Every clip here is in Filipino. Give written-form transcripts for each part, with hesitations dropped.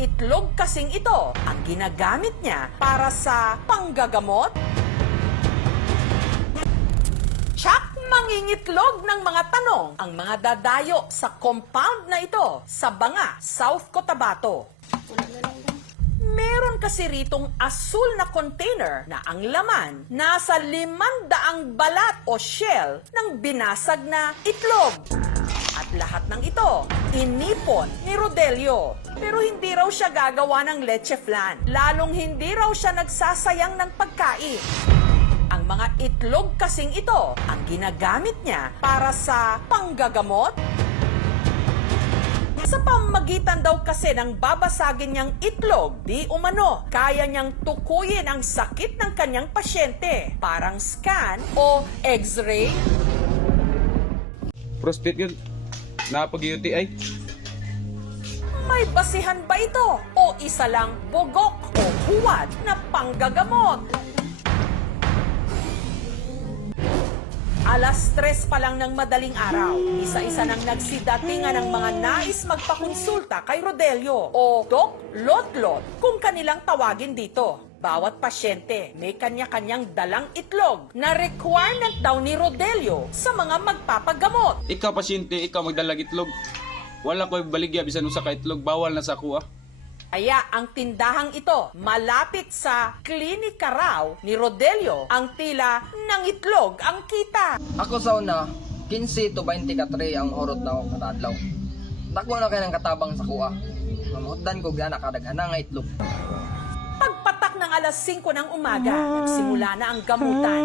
itlog kasing ito ang ginagamit niya para sa panggagamot? Tsak mangingitlog ng mga tanong ang mga dadayo sa compound na ito sa Banga, South Cotabato. Meron kasi ritong asul na container na ang laman nasa 500 balat o shell ng binasag na itlog. At lahat ng ito, inipon ni Rodelio. Pero hindi raw siya gagawa ng leche flan. Lalong hindi raw siya nagsasayang ng pagkain. Ang mga itlog kasing ito ang ginagamit niya para sa panggagamot. Sa pamamagitan daw kasi ng babasagin niyang itlog, di umano, kaya niyang tukuyin ang sakit ng kanyang pasyente. Parang scan o x-ray. Prostate yun. Napag-UTI. May basihan ba ito? O isa lang bugok o huwad na panggagamot? Alas 3 pa lang ng madaling araw, isa-isa nang nagsidatingan ng mga nais magpakonsulta kay Rodelio o Doc Lot-Lot kung kanilang tawagin dito. Bawat pasyente may kanya-kanyang dalang itlog na requirement daw ni Rodelio sa mga magpapagamot. Ikaw pasyente, ikaw magdalag itlog. Wala ko baligya bisan usa ka itlog, bawal na sa kuha. Kaya ang tindahang ito, malapit sa klinika raw ni Rodelio, ang tila ng itlog ang kita. Ako sa una, 15 to 20 ka tray ang horot na ako katadlaw. Dako na kayo ng katabang sa kuha. Mamutan ko gana kadaghan nga itlog. Pagpatak ng alas 5 ng umaga, nagsimula na ang gamutan.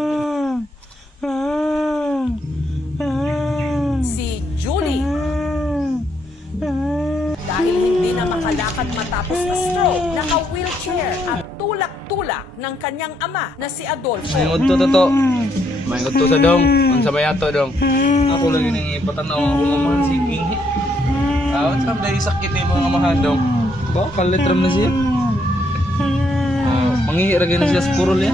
Si Julie, dahil hindi na makalakad matapos na stroke, naka-wheelchair at tulak-tulak ng kanyang ama na si Adolfo. May udto to. May udto sa dong. Ang sabayato dong. Ako lagi nang ipatanaw ang akong amahan si King. Awan sa dahil sakit ni mga amahan dong. Ba, kalitram na siya. Mangihiragay na siya sa purol yan.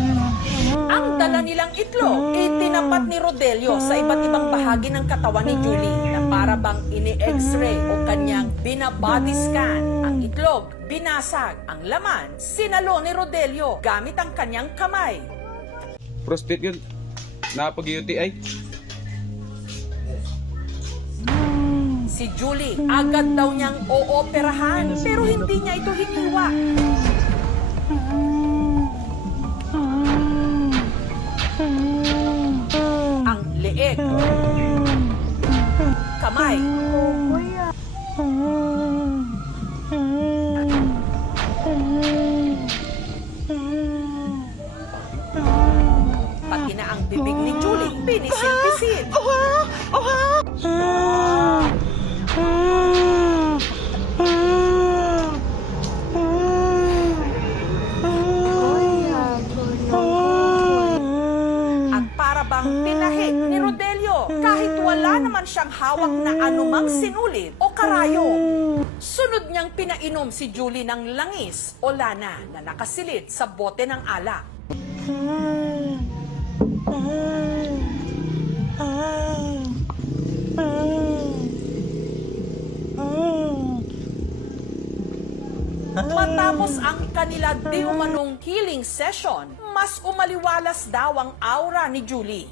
Ang dala nilang itlog, itinapat ni Rodelio sa iba't ibang bahagi ng katawan ni Julie na para bang ini-x-ray o kanyang bina-body scan. Ang itlog, binasag. Ang laman, sinalo ni Rodelio gamit ang kanyang kamay. Prostate yun. Napag-UTI. Si Julie, agad daw niyang ooperahan pero hindi niya ito hiniwa. Ang leeg, kamay, pati na ang bibig ni Julie, pinisil-pisil. At para bang tinahik ni Rodelio kahit wala naman siyang hawak na anumang sinulit o karayom. Sunod niyang pinainom si Julie ng langis o lana na nakasilid sa bote ng alak. Matapos ang kanila di umanong healing session, mas umaliwalas daw ang aura ni Julie.